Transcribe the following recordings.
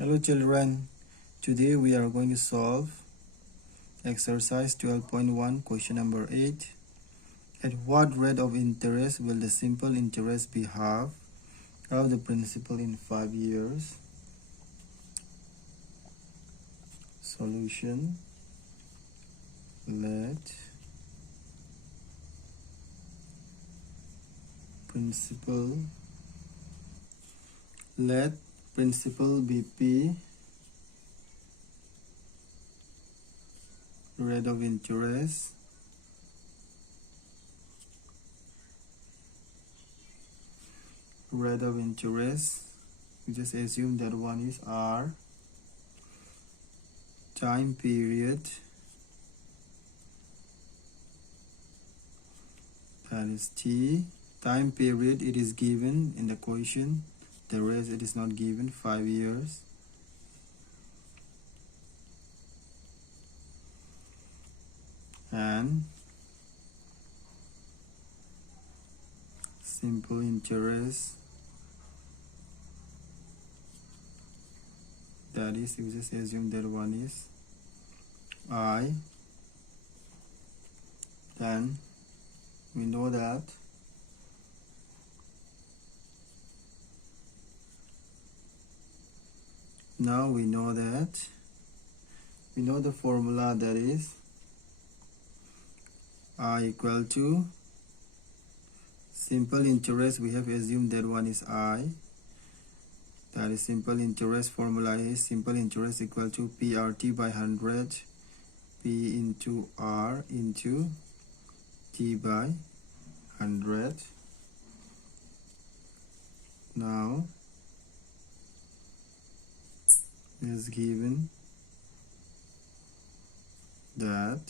Hello children, today we are going to solve exercise 12.1 question number 8. At what rate of interest will the simple interest be half of the principal in 5 years? Solution: let principal be P, rate of interest we just assume that one is R, time period, that is T. Time period, it is given in the question, the rest it is not given, 5 years. And simple interest, that is, we just assume that one is I. Then we know that we know the formula, that is I equal to simple interest. We have assumed that one is I, that is simple interest. Formula is simple interest equal to PRT by 100, P into R into T by 100. Now is given that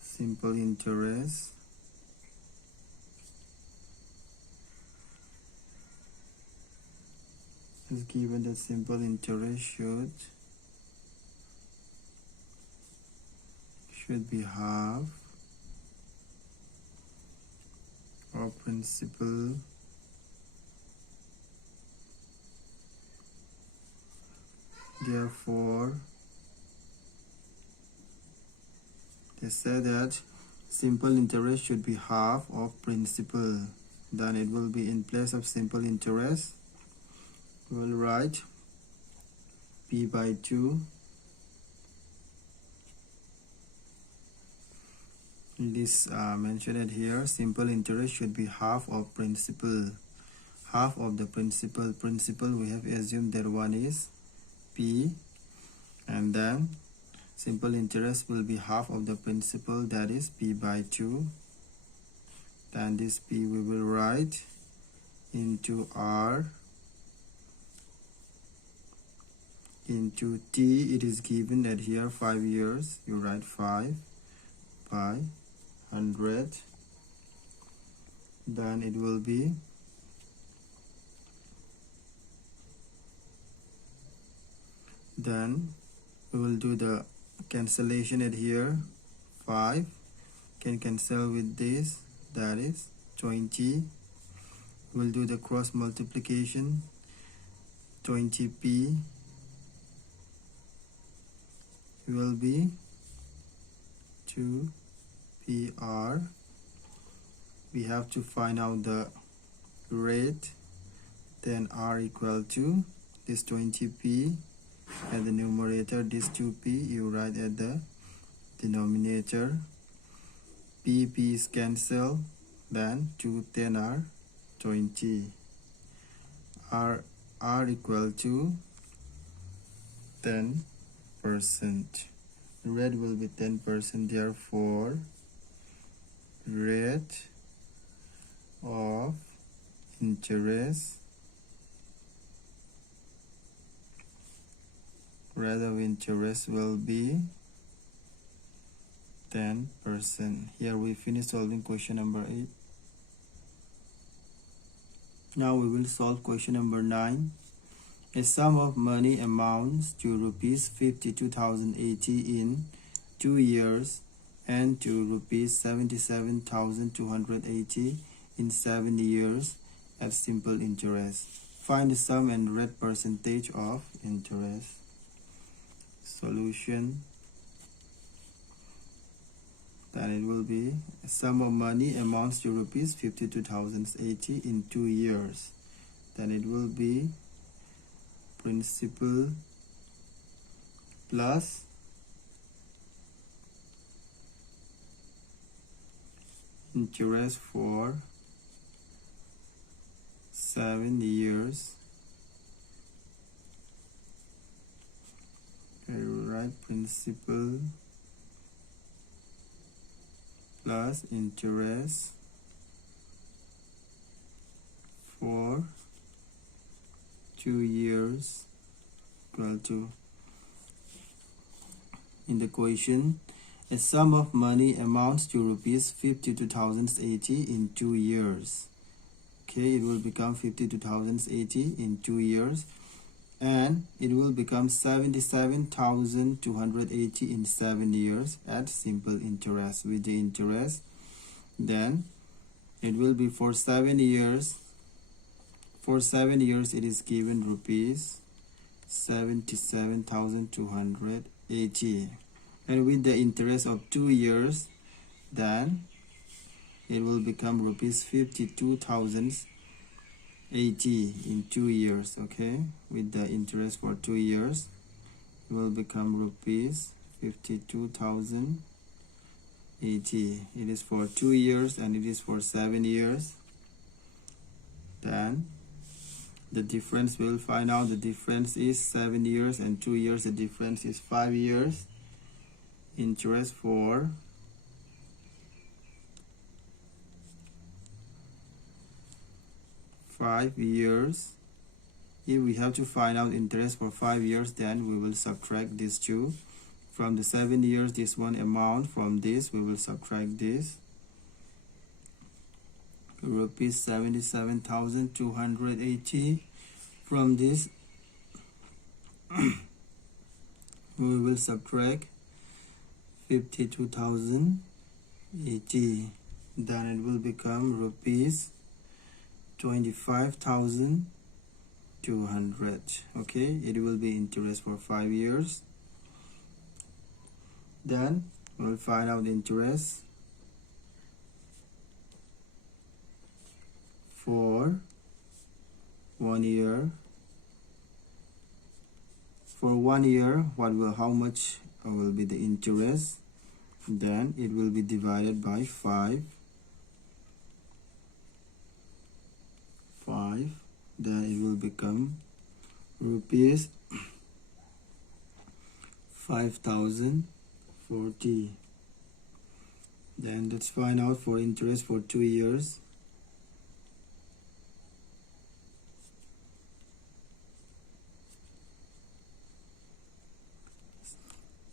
simple interest should be half of principal. Therefore, they say that simple interest should be half of principal. Then it will be, in place of simple interest, we will write P by 2. It is mentioned here, simple interest should be half of principal. Half of the principal. We have assumed that one is P, and then simple interest will be half of the principal, that is P by 2. Then this P we will write into R into T. It is given that here 5 years, you write 5 by 100. Then it will be then we will do the cancellation at here. 5 can cancel with this, that is 20. We'll do the cross multiplication. 20p will be 2pr. We have to find out the rate. Then r equal to this 20p at the numerator, this 2p you write at the denominator. P is cancelled, then 2 10 are 20. R equal to 10%. Rate will be 10%. Therefore, rate of interest will be 10%. Here we finish solving question number 8. Now we will solve question number 9. A sum of money amounts to rupees 52,080 in 2 years and to rupees 77,280 in 7 years at simple interest. Find the sum and rate percentage of interest. Solution. Then it will be a sum of money amounts to rupees 52,080 in 2 years. Then it will be principal plus interest for 7 years. Right, principal plus interest for 2 years equal to, in the question, a sum of money amounts to rupees 52,080 in 2 years. Okay, it will become 52,080 in 2 years, and it will become 77,280 in 7 years at simple interest. With the interest, then it will be for 7 years. For 7 years, it is given rupees 77,280, and with the interest of 2 years, then it will become rupees 52,080 in 2 years. Okay, with the interest for 2 years, it will become rupees 52,080. It is for 2 years and it is for 7 years. Then the difference, we'll find out the difference is 7 years and 2 years. The difference is 5 years. Interest for 5 years. If we have to find out interest for 5 years, then we will subtract these two. From the 7 years, this one amount, from this we will subtract this. Rupees 77,280. From this we will subtract 52,080. Then it will become rupees 25,200. Okay, it will be interest for 5 years. Then we'll find out interest for 1 year. For 1 year, how much will be the interest? Then it will be divided by 5. Then it will become rupees 5,040. Then let's find out for interest for 2 years.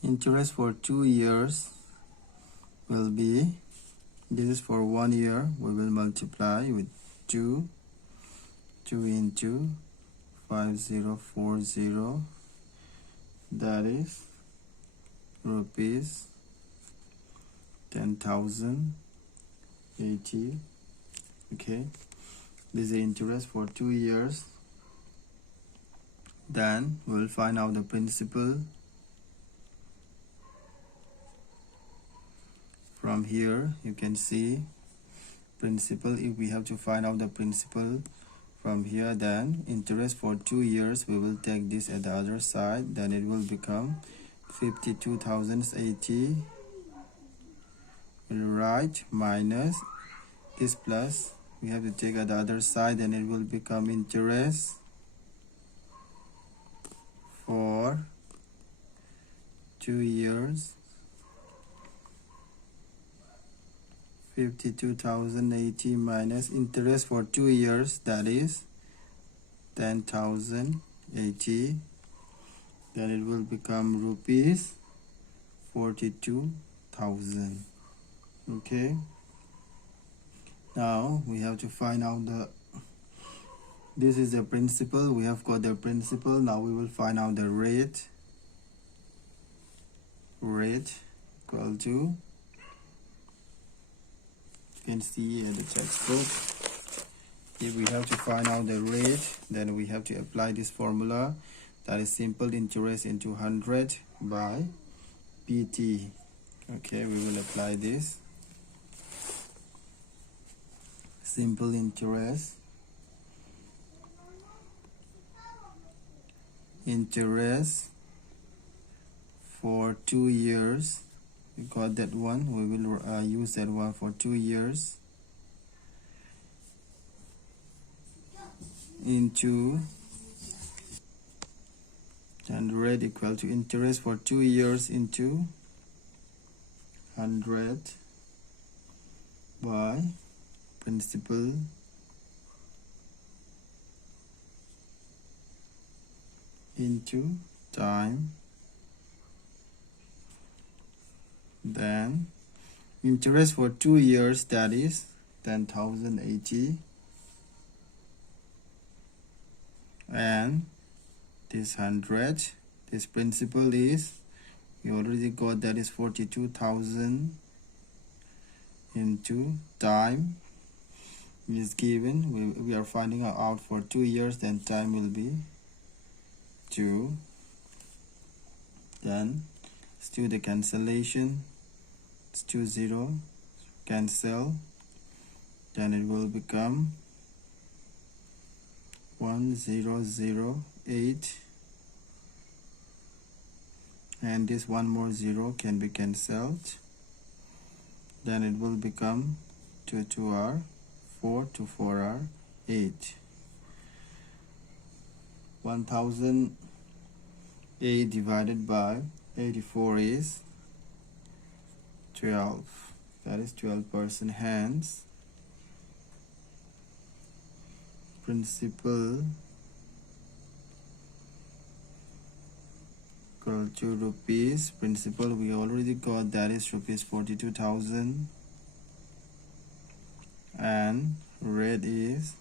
Interest for 2 years will be, this is for 1 year, we will multiply with 2 into 5040, that is rupees 10,080. Okay, this is the interest for 2 years. Then we'll find out the principal. From here you can see principal. If we have to find out the principal from here, then interest for 2 years, we will take this at the other side. Then it will become 52,080. We'll write minus this plus, we have to take at the other side, and it will become interest for 2 years. 52,080 minus interest for 2 years, that is 10,080. Then it will become rupees 42,000. Okay, now we have to find out this is the principal. We have got the principal. Now we will find out the rate equal to, you can see at the textbook, If we have to find out the rate, then we have to apply this formula, that is simple interest into 100 by PT. Okay, we will apply this. Simple interest for 2 years. We got that one. We will use that one for 2 years into 100 equal to interest for 2 years into 100 by principal into time. Then interest for 2 years, that is 10,080, and this 100, this principal is, we already got, that is 42,000 into time is given. We are finding out for 2 years, then time will be 2. Then let's do the cancellation. It's 2 0, cancel, then it will become 1008, and this one more 0 can be cancelled, then it will become 2 2r, 4 to 4r, 8. 1008 divided by 84 is 12. That is 12%. Hence, principal equal to rupees. Principal we already got, that is rupees 42,000, and rate is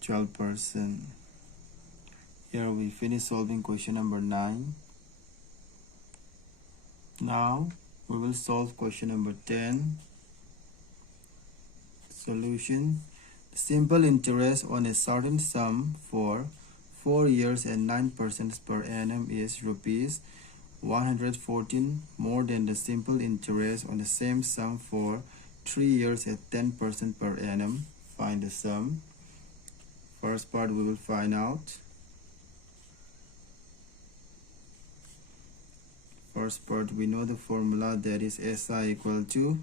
12%. Here we finish solving question number 9. Now we will solve question number 10. Solution. Simple interest on a certain sum for 4 years at 9% per annum is rupees 114 more than the simple interest on the same sum for 3 years at 10% per annum. Find the sum. First part we will find out. First part, we know the formula, that is SI equal to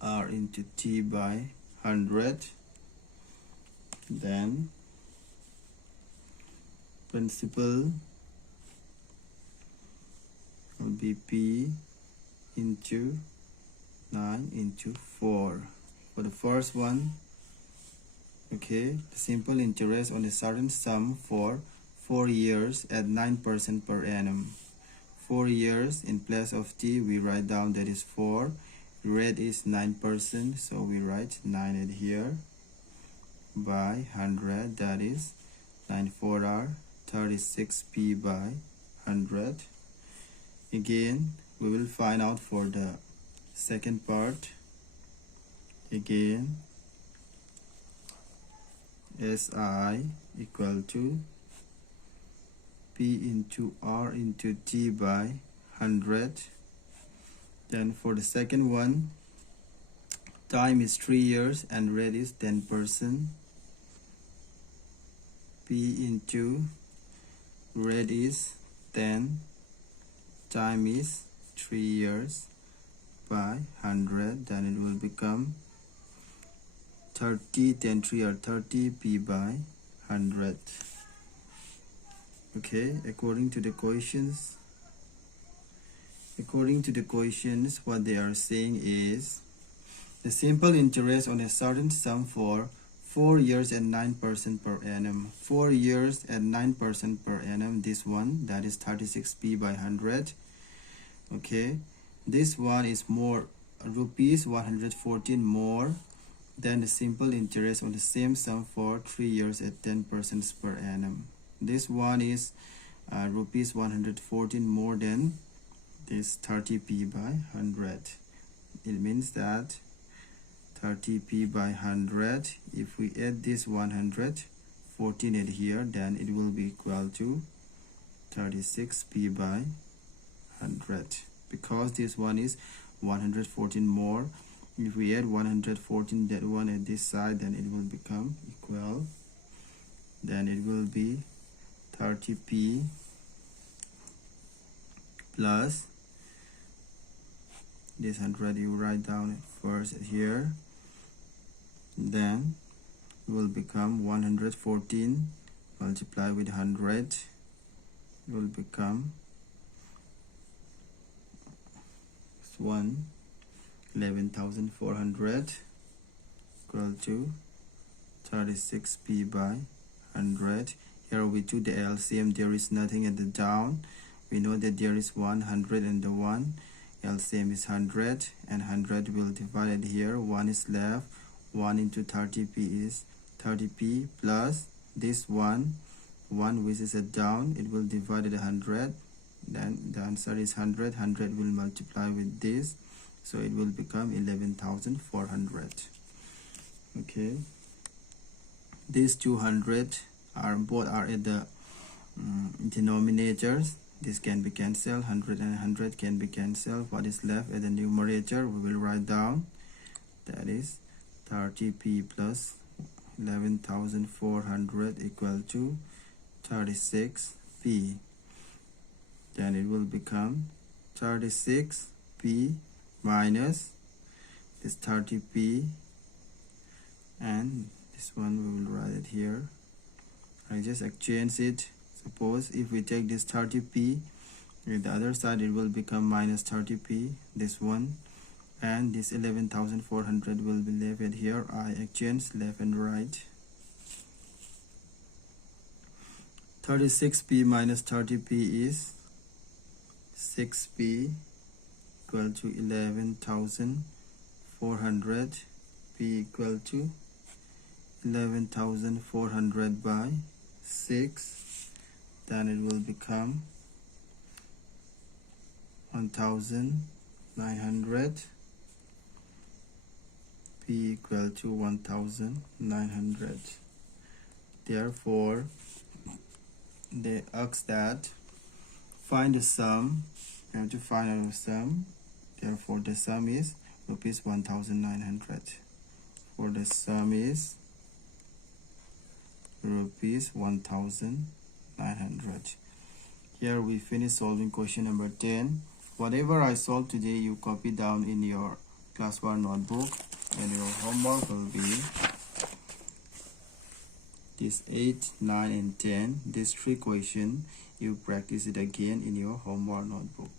R into T by 100. Then principal will be P into 9 into 4. For the first one, okay, the simple interest on a certain sum for 4 years at 9% per annum. 4 years, in place of T we write down that is 4. Rate is 9%, so we write 9 at here by 100, that is 9 4R, 36P by 100. Again we will find out for the second part. Again, SI equal to P into R into T by 100. Then for the second one, time is 3 years and rate is 10%. P into rate is 10, time is 3 years by 100, then it will become 30, 10 3 are 30, P by 100. Okay, according to the questions, what they are saying is the simple interest on a certain sum for 4 years at 9% per annum. 4 years at 9% per annum, this one, that is 36P by 100. Okay, this one is more, rupees 114 more than the simple interest on the same sum for 3 years at 10% per annum. This one is rupees 114 more than this 30P by 100. It means that 30p by 100. If we add this 114 at here, then it will be equal to 36p by 100, because this one is 114 more. If we add 114 that one at this side, then it will become equal, then it will be 30p plus this 100 you write down first here, then it will become 114 multiply with 100, it will become 11,400 equal to 36p by 100. Here we do the LCM. There is nothing at the down. We know that there is 100 and the 1. LCM is 100 and 100 will divide it here. 1 is left. 1 into 30p is 30p plus this 1 which is a down. It will divide it 100. Then the answer is 100. 100 will multiply with this, so it will become 11,400. Okay, these 200 are both are at the denominators. This can be cancelled. 100 and 100 can be cancelled. What is left at the numerator we will write down, that is 30p plus 11,400 equal to 36p. Then it will become 36p minus this 30p, and this one we will write it here. I just exchange it. Suppose if we take this 30p with the other side, it will become minus 30p, this one, and this 11,400 will be left at here. I exchange left and right. 36p minus 30p is 6p equal to 11,400. p equal to 11,400 by 6. Then it will become 1,900. p equal to 1,900. Therefore, they ask that find the sum. We have to find out the sum. Therefore, the sum is rupees 1,900. For the sum is rupees 1,900. Here we finish solving question number 10. Whatever I solved today, you copy down in your class 1 notebook, and your homework will be this 8, 9 and 10. These 3 questions, you practice it again in your homework notebook.